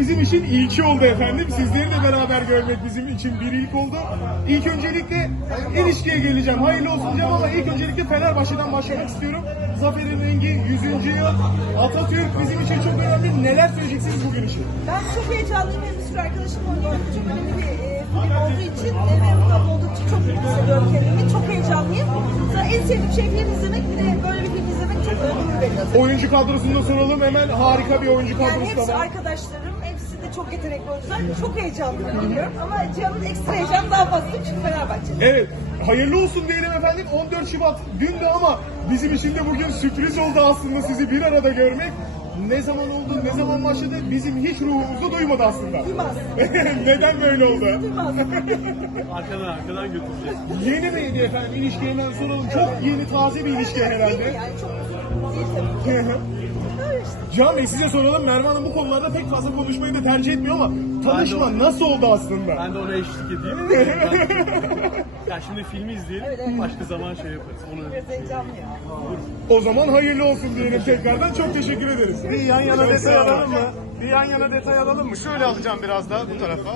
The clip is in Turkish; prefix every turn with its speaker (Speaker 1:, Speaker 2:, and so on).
Speaker 1: bizim için ilki oldu efendim. Sizleri de beraber görmek bizim için bir ilk oldu. İlk öncelikle ilişkiye geleceğim. Hayırlı olsun diyeceğim ama ilk öncelikle Fenerbahçe'den başlamak istiyorum. Zafer'in rengi 100. yıl. Atatürk bizim için çok önemli. Neler söyleyeceksiniz bugün için?
Speaker 2: Ben çok heyecanlıyım. Hem bir sürü arkadaşımla oynuyorum. Çok önemli bir film olduğu için ve mutlu olduğum için çok mutlu hissediyorum kendimi. Çok heyecanlıyım. Zaten en sevdiğim şey film izlemek. Bir de böyle bir film izlemek çok önemli veriyor.
Speaker 1: Oyuncu kadrosunu da soralım. Hemen harika bir oyuncu
Speaker 2: Yani
Speaker 1: kadrosu
Speaker 2: hepsi
Speaker 1: da var.
Speaker 2: arkadaşlarım. Hepsi de çok yetenekli oyuncular. Çok heyecanlıyım biliyorum. Ama Cihan'ın ekstra heyecanı daha fazla çünkü Fenerbahçe.
Speaker 1: Evet, hayırlı olsun diyelim efendim. 14 Şubat gündü ama bizim için de bugün sürpriz oldu aslında sizi bir arada görmek. Ne zaman oldu, ne zaman başladı bizim hiç ruhumuzu duymadı aslında.
Speaker 2: Duymaz.
Speaker 1: Neden böyle oldu?
Speaker 2: Duymaz.
Speaker 3: Arkadan götüreceğiz.
Speaker 1: Yeni miydi efendim? İlişki hemen soralım. Çok yeni, taze bir ilişki
Speaker 2: Değil
Speaker 1: herhalde.
Speaker 2: yani çok uzun değil tabii ki. Öyle işte.
Speaker 1: Cihan Bey size soralım. Merve Hanım bu konularda pek fazla konuşmayı da tercih etmiyor ama tanışma nasıl oldu aslında?
Speaker 3: Ben de ona eşlik edeyim. Ya şimdi filmi izleyelim.
Speaker 2: Evet, evet.
Speaker 3: Başka zaman şey yaparız. Onu
Speaker 2: Biraz heyecanlı ya.
Speaker 1: O zaman hayırlı olsun diyelim tekrardan. Çok teşekkür ederiz.
Speaker 4: Bir yan yana
Speaker 1: Çok
Speaker 4: detay
Speaker 1: sağ olun.
Speaker 4: alalım mı? Bir yan yana detay alalım mı? Şöyle alacağım biraz daha bu tarafa.